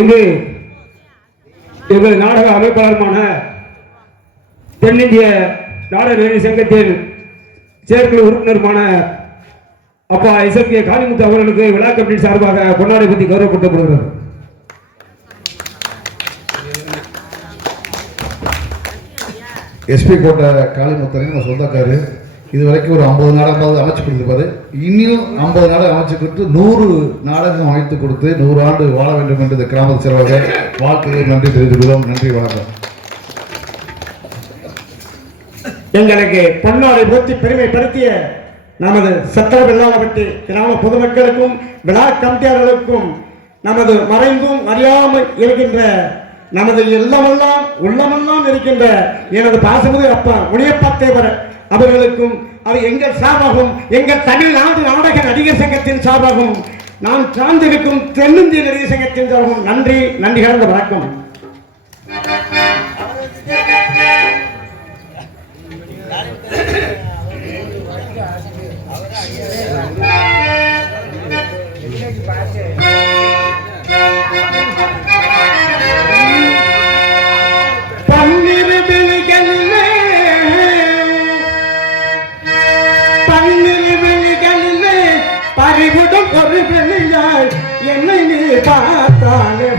இங்கு எங்கள் நாடக அமைப்பாளருமான தென்னிந்திய நாடக சங்கத்தில் செயற்குழு உறுப்பினருமான அப்பா எஸ்எம்கே காளிமுத்து அவர்களுக்கு விழா கமிட்டி சார்பாக பொன்னாடை பற்றி கௌரவப்படுத்தப்படுகிறது. எஸ்பி கோட்டை காளிமுத்தரின் சொந்தக்காரு. இது வரைக்கும் ஒரு 50 நாடகமாவது அமைச்சு கொடுத்துருப்பாரு. இன்னும் 50 நாடகம் அமைச்சு கொடுத்து 100 நாடகம் அமைத்து கொடுத்து 100 ஆண்டு வாழ வேண்டும் என்று இந்த கிராமத்து சிறவாக வாழ்க்கையை நன்றி தெரிவித்துள்ளோம். நன்றி, வணக்கம். எங்களுக்கு பொன்னாடை போற்றி பெருமைப்படுத்திய நமது சத்திர வெள்ளாளப்பட்டி கிராம பொதுமக்களுக்கும் விழா கமிட்டியாளர்களுக்கும் நமது மறைந்தும் அறியாமல் இருக்கின்ற நமது இல்லமெல்லாம் உள்ளமெல்லாம் இருக்கின்ற எனது பாசமுது அப்பா முனியப்பா தேவர் அவர்களுக்கும் அது எங்கள் சார்பாகவும் எங்கள் தமிழ்நாடு நாடக நடிகர் சங்கத்தின் சார்பாகவும் நான் சார்ந்திருக்கும் தென்னிந்திய நடிகர் சங்கத்தின் சார்பும் நன்றி கலந்த வணக்கம். பறிவுடன் ஒரு வெளியாய் என்னை நீ பார்த்தாலே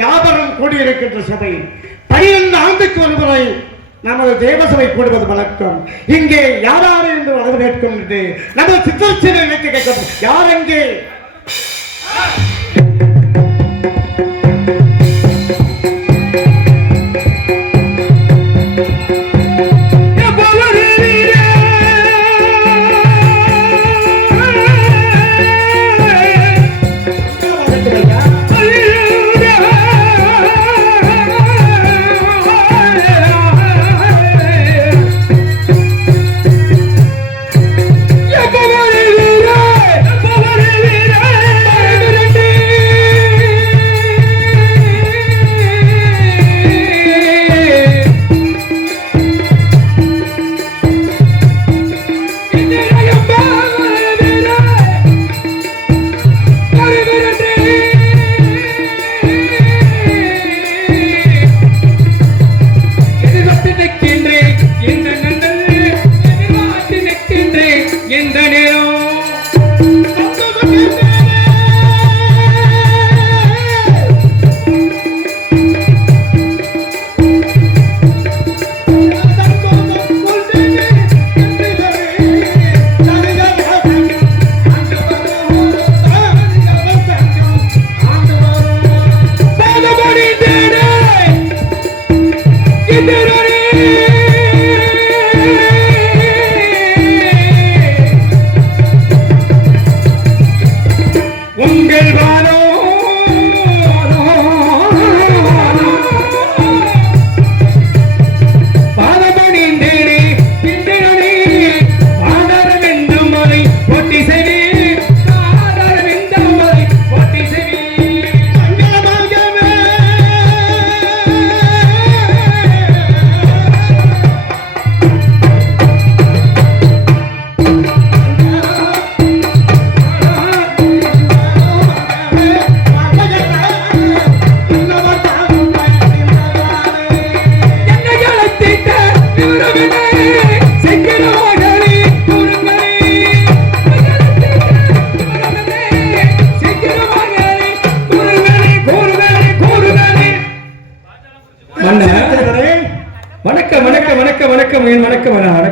யாவரும் கூடியிருக்கின்ற சபை 12 ஆண்டுக்கு ஒருமுறை நமது தேவசபை கூடுவது வழக்கம். இங்கே யாராரு என்று வரவேற்கும் என்று நமது சித்தர்ச்சனை நினைத்து கேட்கும். யார் எங்கே? Power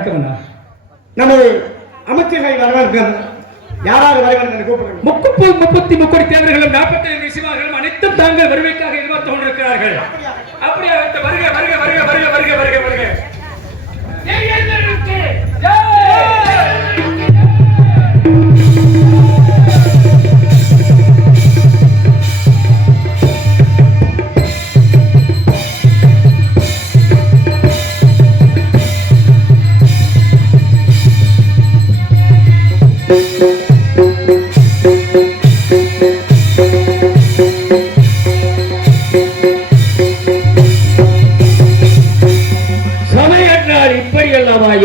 வணக்கம் அண்ணா. நமது அமைச்சர்கள் வரவேற்கிறோம். யாராவது வரவேற்க கூப்பிடுங்க. 33 தேவர்களும் 47 ரிஷிமார்களும் அனைத்தும் தாங்கள் வருகைக்காக எதிர்பார்த்து கொண்டிருக்கிறார்கள். அப்படியே வருக வருக வருக வருக வருக வருக வருக. ஏய் எழுந்திருக்கு.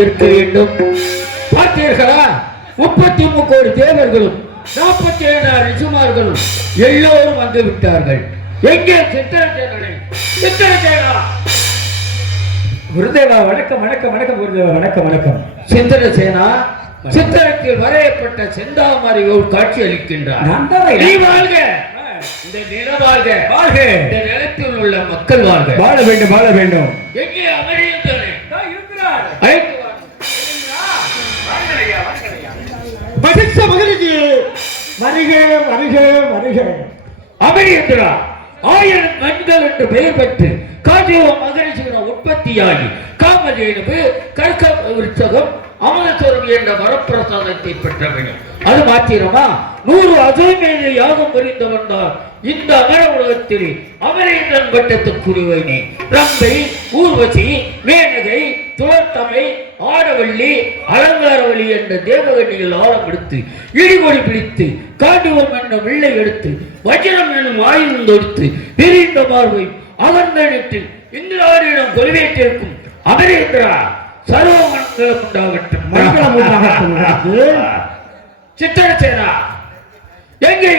இருக்க வேண்டும். பார்த்தீர்களா? 33 கோடி தேவர்களும் 47 ரிஷிமார்களும் எல்லோரும் வந்து விட்டார்கள். எங்கே சித்திரசேனனை? சித்திரசேனா! குருதேவா வணக்கம் வணக்கம் வணக்கம் குருதேவா வணக்கம் வணக்கம். சித்திரசேனா, சித்திரத்தில் வரையப்பட்ட செந்தாமரை காட்சி அளிக்கின்றார். நீ வாழ்க, இந்த நிலம் வாழ்க, வாழ்க, இந்த நிலத்தில் உள்ள மக்கள் வாழ்க, வாழ வேண்டும் வாழ வேண்டும். எங்கே அமரேந்திரனை இருக்கிறார்? அழைத்து வசிஷ்ட மகிழ்ச்சி வருக வருக வருக. அமரேந்திரா, 1000 கண்கள் என்று பெயர் பெற்று காஜீவ மகரிஷியின் உற்பத்தியாகி காமதேனு கற்க விருட்சகம் அமரஸ்வரம் என்ற வரப்பிரசாதத்தை பெற்ற வேண்டும். அது மாத்திரமா? 100 அசுவமேத யாகம் புரிந்தவன் தான் இந்த அமர உலகத்தில் அமரேந்திரன் பட்டத்துக்குரியவனே. ரம்பை, ஊர்வசி, மேனகை, துளத்தமை, ஆடவள்ளி, அலங்காரவள்ளி என்ற தேவகண்ணிகள் ஆழம் எடுத்து இடிகொடி பிடித்து காண்டுவம் என்ற வில்லை எடுத்து வஜ்ரம் என்னும் ஆயுதம் தொடுத்து பிரிந்த பார்வை அகர்ந்தெடுத்து இந்திராவிடம் கொலுவேற்றிருக்கும் அமரேந்திரா, சர்வ மங்களம் உண்டாகட்டும், மங்களம் உண்டாகட்டும். சித்திரசேனா, எங்கே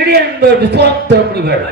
இடி என்பது விஸ்வாமித்திர முனிவர்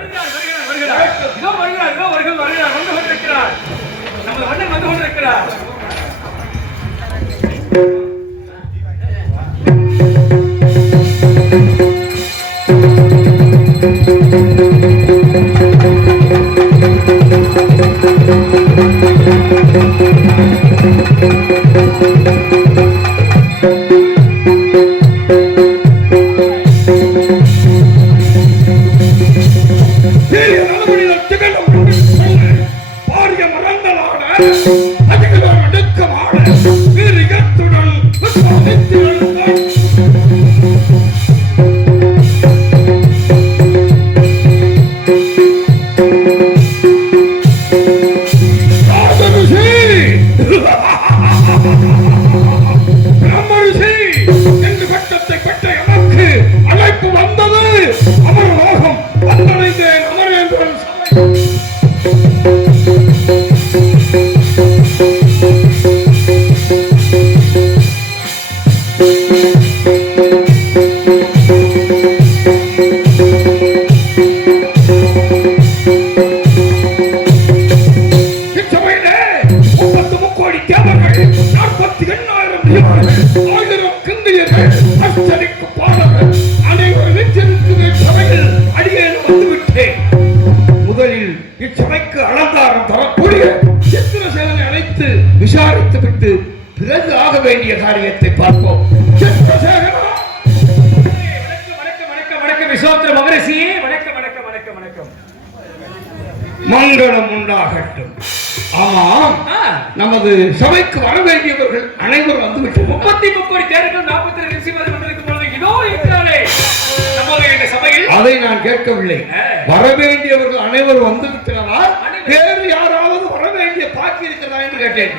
விசாரித்து விட்டு பிறகு ஆக வேண்டிய காரியத்தை பார்ப்போம். மங்களம் உண்டாகட்டும். ஆமாம், நமது சபைக்கு வர வேண்டியவர்கள் அனைவரும் வந்து விட்டு 33 கோடி தேவர்கள் 47 ரிஷிமார்கள் வந்திருக்கும் பொழுது இதோ இருக்கிறாரே நம்முடைய சபையில். அதை நான் கேட்கவில்லை. வர வேண்டியவர்கள் அனைவரும் வந்து விட்டனரா? வேறு யாராவது வர வேண்டிய பாக்கி இருக்கிறதா என்று கேட்டேன்.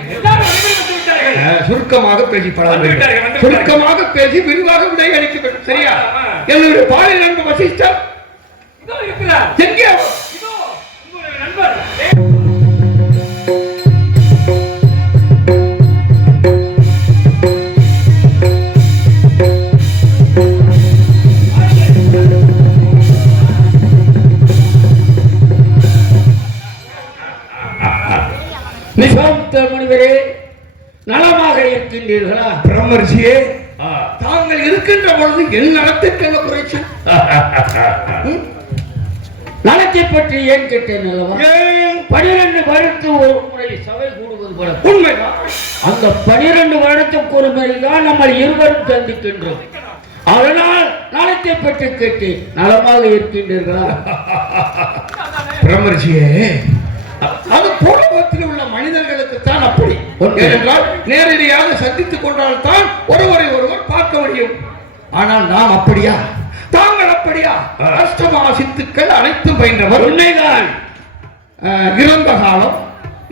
சுருக்கமாக பேசி சுருக்கமாக பேசி விரிவாக விடை அளிக்க வேண்டும். சரியா? என்னுடைய பாலியல் நண்பர் வசிஷ்டர் எங்கே? நண்பர் விஸ்வாமித்திர முனிவரே, நலமாக இருக்கின்றீர்களா? பிரம்மரிஷியே, தாங்கள் இருக்கின்ற பொழுது என் நலத்திற்கு குறைச்ச நலத்தை பற்றி ஏன் கேட்டேன் அல்லவா? 12 வருடத்துக்கு ஒரு முறை சபை கூடுவது வழக்கம். உண்மைதான். அந்த 12 வருடத்துக்கு ஒரு முறைதான் நம்ம இருவரும் சந்திக்கின்றோம். அதனால் நலத்தை பற்றி கேட்டு நலமாக இருக்கின்றீர்களா? பிரம்மரிஷியே, அது பூலோகத்தில் உள்ள மனிதர்களுக்கு தான் அப்படி. ஏனென்றால் நேரடியாக சந்தித்துக் கொண்டால் தான் ஒருவரை ஒருவர் பார்க்க முடியும். ஆனால் நாம் அப்படியா? தாங்கள் அப்படியா? அஷ்டமா சித்துக்கள் அனைத்தும் பயின்றவர். உண்மைதான். இறந்த காலம்,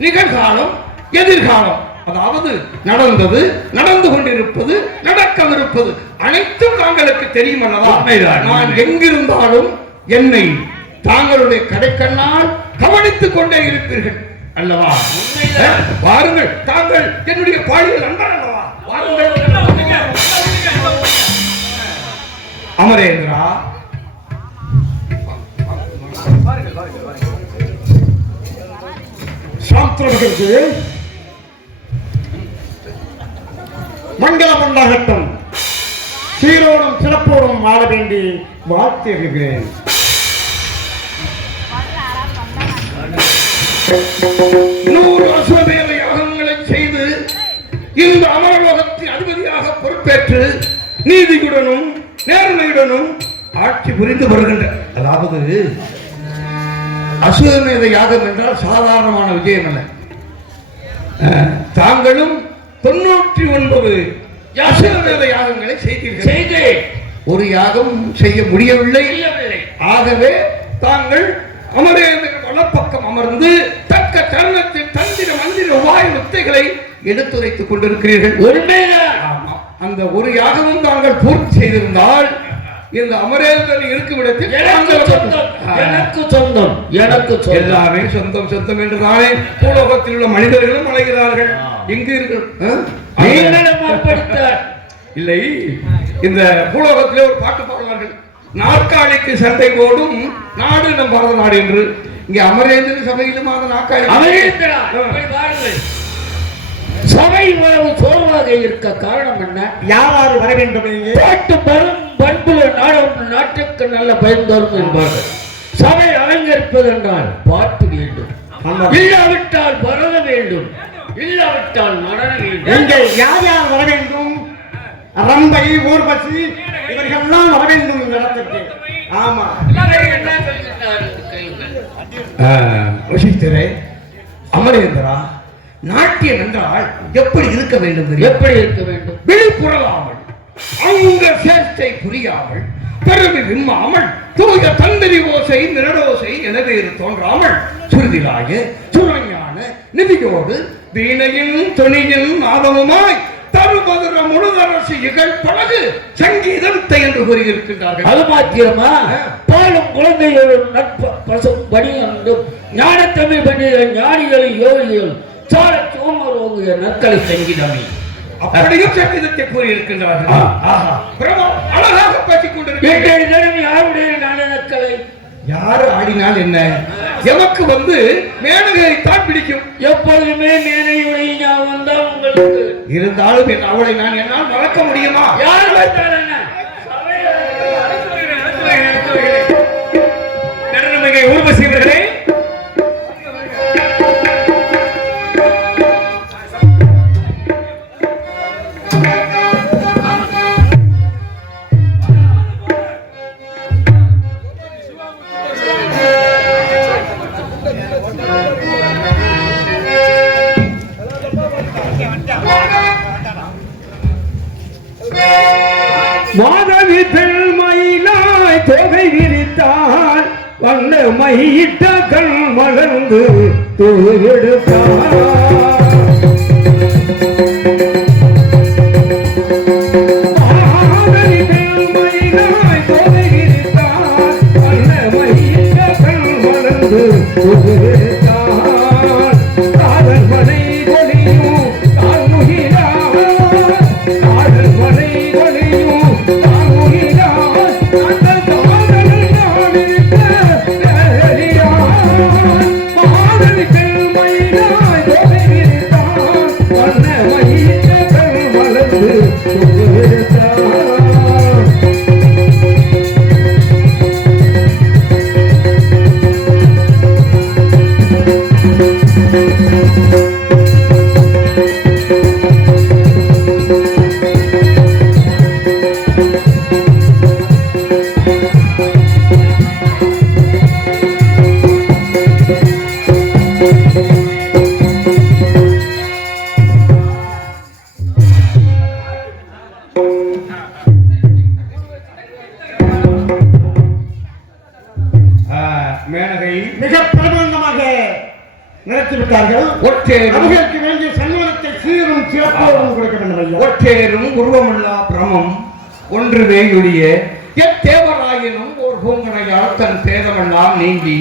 நிகழ்காலம், எதிர்காலம், அதாவது நடந்தது, நடந்து கொண்டிருப்பது, நடக்கவிருப்பது அனைத்தும் தாங்களுக்கு தெரியும் அல்லவா? நான் எங்கிருந்தாலும் என்னை தாங்களுடைய கடைக்கண்ணால் கவனித்துக் கொண்டே இருப்பீர்கள் அல்லவா? வாருங்கள், தாங்கள் என்னுடைய பாலியல் நண்பர் அல்லவா? வாருங்கள். அமரேந்திரா, சாஸ்திரர்களுக்கு மங்களம் உண்டாகட்டும். சீரோடும் சிறப்போடும் வாழ வேண்டி வாழ்த்துகிறேன். நூறு அசுவமேத யாகங்களை செய்து இந்த அமரலோகத்தின் அதிபதியாக பொறுப்பேற்று நீதியுடனும் நேர்மையுடனும் ஆட்சி புரிந்து வருகின்ற, அதாவது அசுவமேத யாகம் என்றால் சாதாரணமான விஜயம் அல்ல. தாங்களும் 99 அசுவமேத யாகங்களை செய்தீர்கள். ஒரு யாகம் செய்ய முடியவில்லை. ஆகவே தாங்கள் அமரேந்திர வலப்பக்கம் அமர்ந்து தக்க தருணத்தில் தந்திர மந்திர உபாய வித்தைகளை எடுத்துரைத்துக் கொண்டிருக்கிறீர்கள். உண்மைதான். அந்த ஒரு யாகமும் தாங்கள் பூர்த்தி செய்திருந்தால் இந்த அமரேந்திரன் இருக்கும் இடத்தில் எனக்கு சொந்தம், எனக்கு எல்லாமே சொந்தம் சொந்தம் என்று தானே பூலோகத்தில் உள்ள மனிதர்களும் அழைகிறார்கள். எங்கு இருக்கு இல்லை, இந்த பூலோகத்திலே ஒரு பாட்டு பாடுவார்கள், நாற்காலிக்கு சண்டை போடும் நாடு நம் பாரத நாடு என்று. இங்கே அமரேந்திர சபையிலும் அந்த நாற்காலி சபை உறவு சோர்வாக இருக்க காரணம் என்ன? யாராரு வர வேண்டும்? பாட்டு பெரும் பண்புல நாட்டுக்கு நல்ல பயன் தரும் என்பார்கள். சபை அலங்கரிப்பது என்றால் பாட்டு வேண்டும், இல்லாவிட்டால் பரத வேண்டும், இல்லாவிட்டால் மரண வேண்டும். நீங்கள் யார் யார் வர வேண்டும்? ரம்பை, ஊர்வசி இவர்கள்லாம் வர வேண்டும் இந்த இடத்திற்கு. ஆமா, வசிஷ்டரே, அமரேந்திரா, நாட்டியம் என்றால் எப்படி இருக்க வேண்டும்? எப்படி இருக்க வேண்டும்? விழிப்புறலாமல், அங்க சேஷ்டை புரியாமல், பெருமை விம்மாமல், தூய தந்திரி ஓசை நிரடோசை எனவே தோன்றாமல், சுருதிலாய சுரஞான நிதியோடு வீணையும் துணியும் நாதமுமாய் தருமதுர முழுதரசு இகழ் பழகு சங்கீதத்தை என்று கூறியிருக்கின்றார்கள். அது மாத்திரமா? பாலும் குழந்தைகளும் நட்பு பசும் பணியும் ஞானத்தமிழ் பண்டிகை ஞானிகள் யோகிகள் சார சோமரோகிய நற்களை சங்கீதமே. அப்படியும் சங்கீதத்தை கூறியிருக்கின்றார்கள். அழகாக பேசிக் கொண்டிருக்கிறார்கள். யாருடைய நாடகக்கலை? யாரு ஆடினால் என்ன? எமக்கு மேனகை தான் பிடிக்கும். எப்பொழுதுமே மேனையுடைய ஞாபகம் தான் உங்களுக்கு இருந்தாலும் அவளை நான் என்னால் மறக்க முடியுமா? யார் வைத்தால் என்ன? நடனமிகை ஊர்வசி அவர்களே, மாதவி பெண்மயிலாய் தொகை விரித்தால் வந்த மையிட்ட கண் மலர்ந்து தூவெடுத்தார். மாதவி பெண்மயிலாய் தொகை விரித்தால் வந்த மையிட்ட கண் மலர்ந்து தூவெடுத்தார். காதல் மனை கொடியும் கார்முகிலார், காதல் மனை கொடியும் மேனகை மிக பிரபலமாக நடத்திவிட்டார்கள். அவர்களுக்கு வேண்டிய சன்மானத்தை சீரும் சிறப்போடும் கொடுக்க வேண்டும் ஐயா. ஒற்றேரும் உருவமில்லா பிரமம் ஒன்றுவே ஒழிய எத்தேவராயினும் ஒரு பூங்கனையால் தன் சேதமெல்லாம் நீங்கி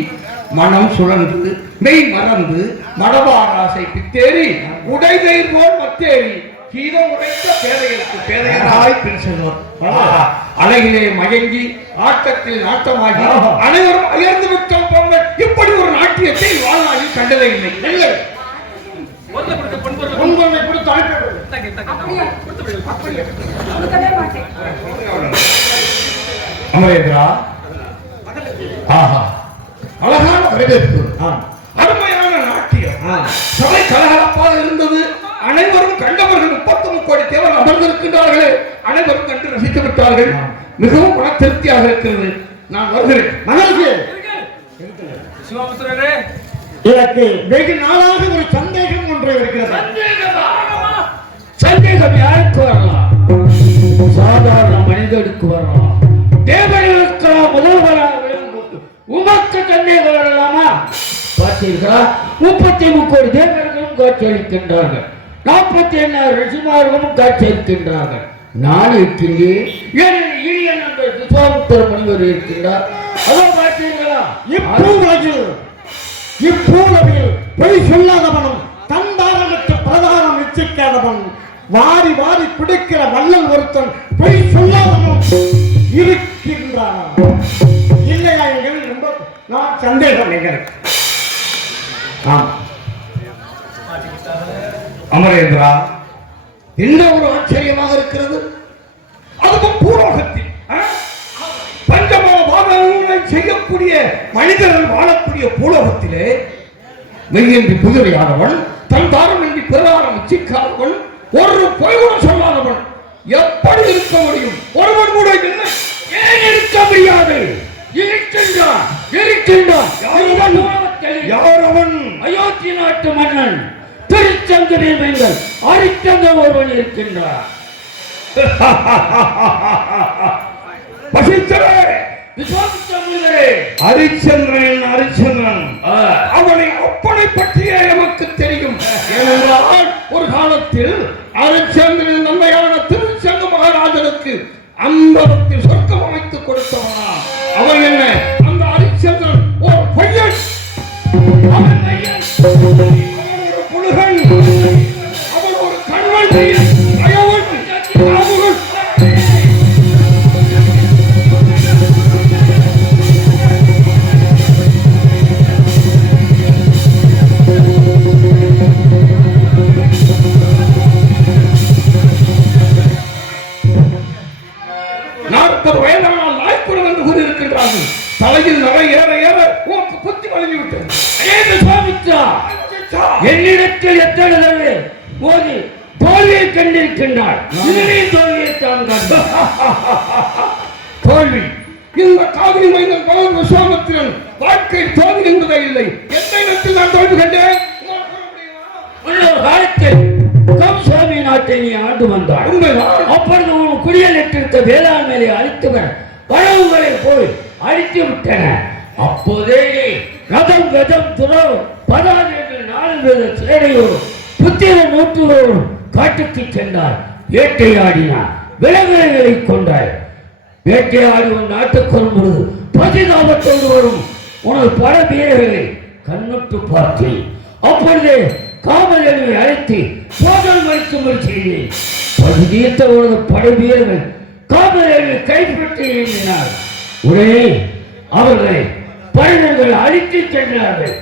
மனம் சுழன்று மெய் மறந்து மடவாராசை பித்தேறி உடைதை போல் மத்தேறி கீதம் உடைத்த பேதைகளுக்கு பேதையராய் பின் செல்வர். அழகிலே மயங்கி ஆட்டத்தில் நாட்டமாகி அனைவரும் அயர்ந்து விட்டோம் போங்க. இப்படி ஒரு நாட்டியத்தை வாழ்நாளில் கண்டதே இல்லை. பொன்பொருளை கொடுத்து அழைக்க அமரேந்திரா, ஆஹா, அழகான வரவேற்பு, அருமையான நாட்டியம், சபை கலகலப்பாக இருந்தது. அனைவரும் கண்டவர்கள் 33 கோடி தேவர் அமர்ந்திருக்கின்றார்களே, அனைவரும் கண்டு ரசித்து விட்டார்கள். மிகவும் மன திருப்தியாக இருக்கிறது. நான் வருகிறேன். மகளுக்கு சிவாபுத்திரரே, எனக்கு வெகு நாளாக ஒரு சந்தேகம் ஒன்று இருக்கிறது. சந்தேகம் யாருக்கு வரலாம்? சாதாரண மனிதனுக்கு வரலாம். தேவர்களுக்கெல்லாம் முதல்வராக உமக்கு சந்தேகம் வரலாமா? பார்த்தீர்களா, 33 கோடி தேவர்களும் காட்சியளிக்கின்றார்கள். 47 ரிஷிமார்களும் காட்சியளிக்கின்றார்கள். நான் இருக்கிறேன். இனிய நண்பர் விஸ்வாமித்திர முனிவர் இருக்கின்றார். அதோ பார்த்தீர்களா, இப்பூலவில் பொய் சொல்லாதவனும் தந்தாரமற்ற பிரதானம் நிச்சயிக்காதவன் வாரி வாரி குடிக்கிற வள்ளல் ஒருத்தன் பொய் சொல்லாதவனும் இருக்கின்றான். இல்லையா? எங்கள் ரொம்ப நான் சந்தேகம் எங்களுக்கு. அமரேந்திரா, என்ன ஒரு ஆச்சரியமாக இருக்கிறது. அதுவும் பூலோகத்தில் பஞ்சமோபாதங்களை செய்யக்கூடிய மனிதர்கள் வாழக்கூடிய பூலோகத்திலே மெய்யின்றி புதிரையானவன், தன் தாரம் என்று பிறராரம் இச்சிக்காதவன், ஒரு பொய் கூட சொல்லாதவன் எப்படி இருக்க முடியும்? ஒருவன் கூட என்ன ஏன் இருக்க முடியாது? இருக்கின்றான். யார் அவன்? அயோத்தி நாட்டு மன்னன் திருச்சங்கரில் வேந்தன் அரிச்சங்க ஒருவன் இருக்கின்றார். ஹரிச்சந்திரன் அவனை அப்பனை பற்றியே நமக்கு தெரியும். ஏனென்றால் ஒரு காலத்தில் ஹரிச்சந்திரன் நன்மையான திருச்சங்க மகாராஜனுக்கு அம்பலத்தில் சொர்க்கம் அமைத்துக் கொடுத்தவனா. அவன் என்ன? அந்த ஹரிச்சந்திரன் ஒரு பையன், அவன் ஒரு புழுகன், அவன் ஒரு கண்வன் பையன், அயவன், காமுகன். தலையில் நரை ஏற ஏற உனக்கு புத்தி வழங்கி விட்டது. என்னிடத்தில் எத்தனை தடவை மோதி தோல்வியை கண்டிருக்கின்றார். தோல்வியை தான் தோல்வி. இந்த காவிரி மைந்தன் பகவான் விஸ்வாமித்திரன் வாழ்க்கை தோல்வி என்பதே இல்லை. எந்த இடத்தில் நான் தோல்வி கண்டேன்? காலத்தில் சுவாமி நாட்டை நீ ஆண்டு வந்தார். அப்பொழுது உன் குடியலிட்டிருக்க வேளாண்மையை அழித்தவர் பழவுகளை போய் அழித்து விட்டன. அப்போதே ரதம் கதம் துறவு 4 பேர் சேனையோரும் புத்திர நூற்றுவோரும் காட்டுக்கு சென்றார். வேட்டையாடினார். விலங்குகளை கொண்டார். வேட்டையாடி உன் நாட்டுக்கு வரும்பொழுது பதிகாபத்தோடு வரும் உனது பல வீரர்களை கண்ணுட்டு பார்த்தேன். அப்பொழுதே காவலர்களை அழைத்து போதல் வைக்கும்படி செய்தேன். பகுதியத்த உனது படை வீரர்கள் காவலர்களை கைப்பற்றி எண்ணினார். உடனே அவர்களை படைவர்கள் அழித்து சென்றார்கள்.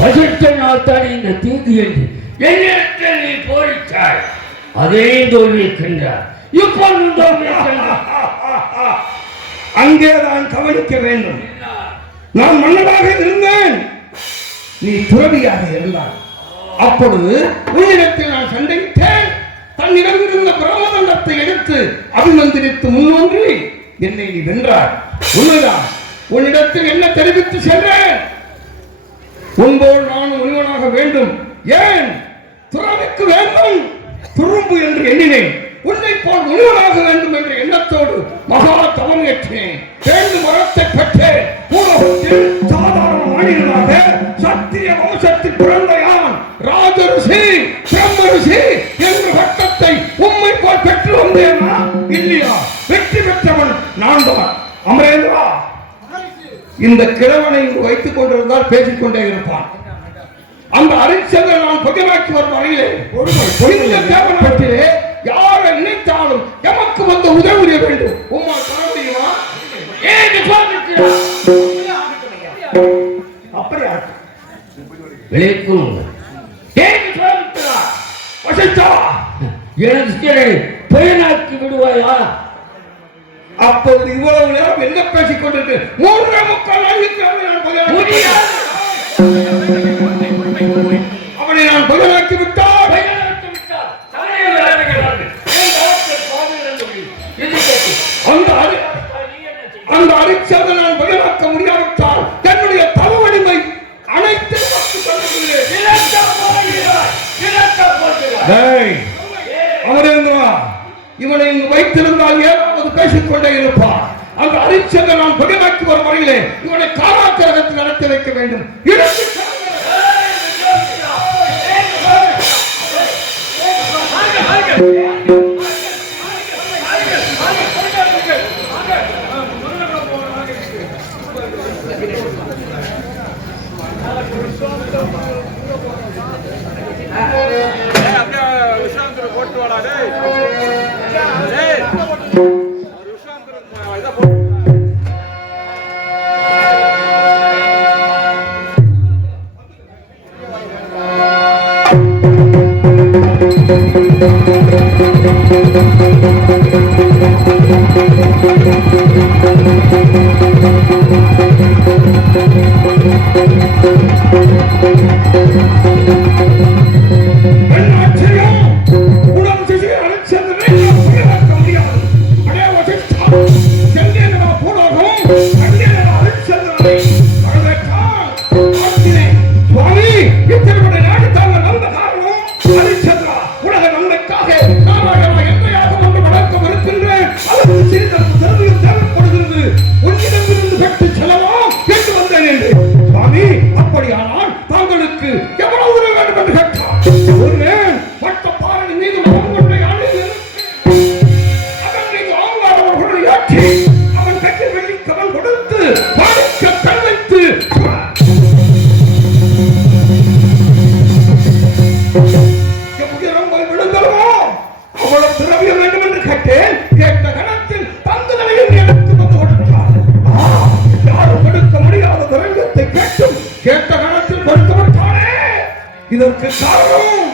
பசித்தனால் தான் இந்த தீங்கு என்று என்னிடத்தில் நீ போரிட்டாய். அதே தோல்வியிருக்கின்றார். இப்பொழுது தோல்வியிருக்கின்றார். அங்கேதான் கவனிக்க வேண்டும். நான் மன்னனாக இருந்தேன், நீ துறவியாக இருந்தாய். அப்பொழுது உன்னிடத்தில் நான் சண்டையிட்டேன். தன்னிடம் இருந்த பிரமதண்டத்தை எடுத்து அபிமந்திரித்து முன்னோன்றி என்னை நீ வென்றாய். உண்மைதான். உன்னிடத்தில் என்ன தெரிவித்து சென்றேன்? உன்போல் நான் முனிவனாக வேண்டும். ஏன் துறவிக்கு வேண்டும் துரும்பு என்று எண்ணினேன். உன்னை போல் முனிவனாக வேண்டும் என்ற எண்ணத்தோடு மகா தவம் ஏற்றேன். வேண்டும் வரத்தை பெற்றேன். பூலோகத்தில் சாதாரண மனிதனாக சத்திய வம்சத்தில் பிறந்த யான் ராஜரிஷி பிரம்ம ரிஷி என்ற பட்டத்தை உம்மை போல் பெற்று வந்தேனா இல்லையா? வெற்றி பெற்றவன் நான் தான். அமரேந்திரா, இந்த கிழவனை வைத்துக் கொண்டிருந்தால் பேசிக் கொண்டே இருப்பான். அந்த அரிச்சதை நான் பகிராக்கி வரும் வரையிலே இந்த தேவனத்திலே யாரை நினைத்தாலும் எமக்கு வந்து உதவி வேண்டும். உம்மால் தர முடியுமா? அப்படியா? பயனாக்கி விடுவாயா? அப்போது இவ்வளவு நேரம் என்ன பேசிக் கொண்டிருக்கு? 3.25 அவனை நான் பகலாக்கி விட்டால் அந்த அரிச்சதை நான் பகலாக்க முடியாவிட்டால் என்னுடைய தவ வலிமை அனைத்து அமரேந்திரா, இவனை இங்கு வைத்திருந்தால் ஏதாவது பேசிக்கொண்டே இருப்பான். அந்த அரிச்சதை நான் பகலாக்கி வரும் வரையிலே இவனை காராக்கிரகத்தில் நடத்தி வைக்க வேண்டும். இதற்கு காரணம்